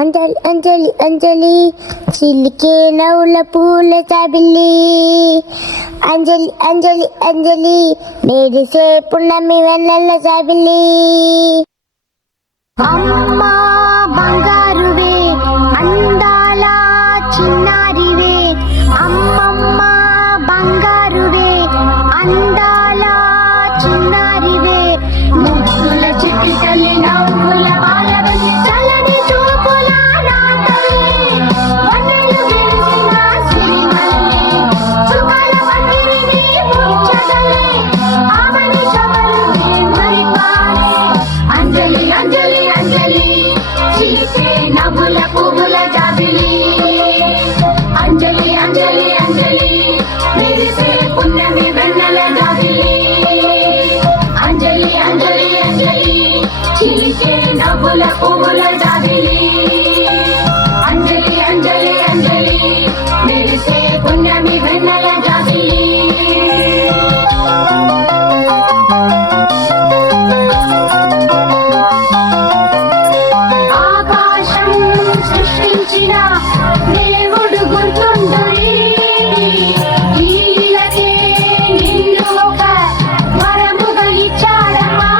అంజలి అంజలి అంజలి చిలికే నవ్వుల పూల చాబిల్లి అంజలి అంజలి అంజలి మెరిసే పున్నమి వెన్నెల చాబిల్లి అమ్మా బంగారువే అందాల చిన్నారివే అమ్మమ్మ బంగారువే అందాల చిన్నారివే ముద్దుల చిట్టి తల్లి నవ్వుల బాలవల్లి చల్లని చూపుల నా తల్లి వన్నెలు విరిసిన సిరిమల్లి సుఖాల పందిరిని ముచ్చటలే ఆమని శబలునే మరిపాలే అంజలి అంజలి అంజలి చిలికే నవ్వుల పువ్వుల జాబిలి అంజలి అంజలి అంజలి మెరిసే పున్నమి వెన్నెల జాబిలి అంజలి అంజలి అంజలి చిలికే నవ్వుల పువ్వుల జాబిలి అంజలి అంజలి అంజలి మెరిసే పున్నమి వెన్నెల జాబిలి ఆకాశం సృష్టించిన దేవుడు గుర్తుండరి ఈలకే నిన్ను ఒక వరముగా ఇచ్చాడమ్మా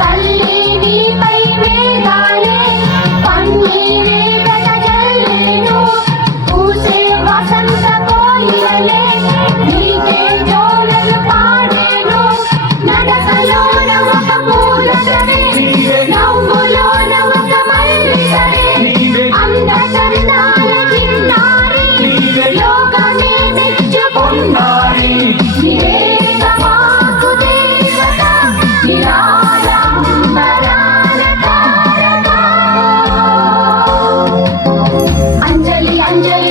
తల్లి నీపై మేఘాలే పన్నీరే వెదజల్లేను పూసే వసంత కోయిలలే నీకే జోలలు పాడేను నడకలోన ఒక పూలసరే నవ్వులోన ఒక మల్లిసరే అంద చరిదాల చిన్నారి లోకమే మెచ్చుకున్నారి నీవేగ మాకు దేవత నిరాడంబరాల తారక అంజలి అంజలి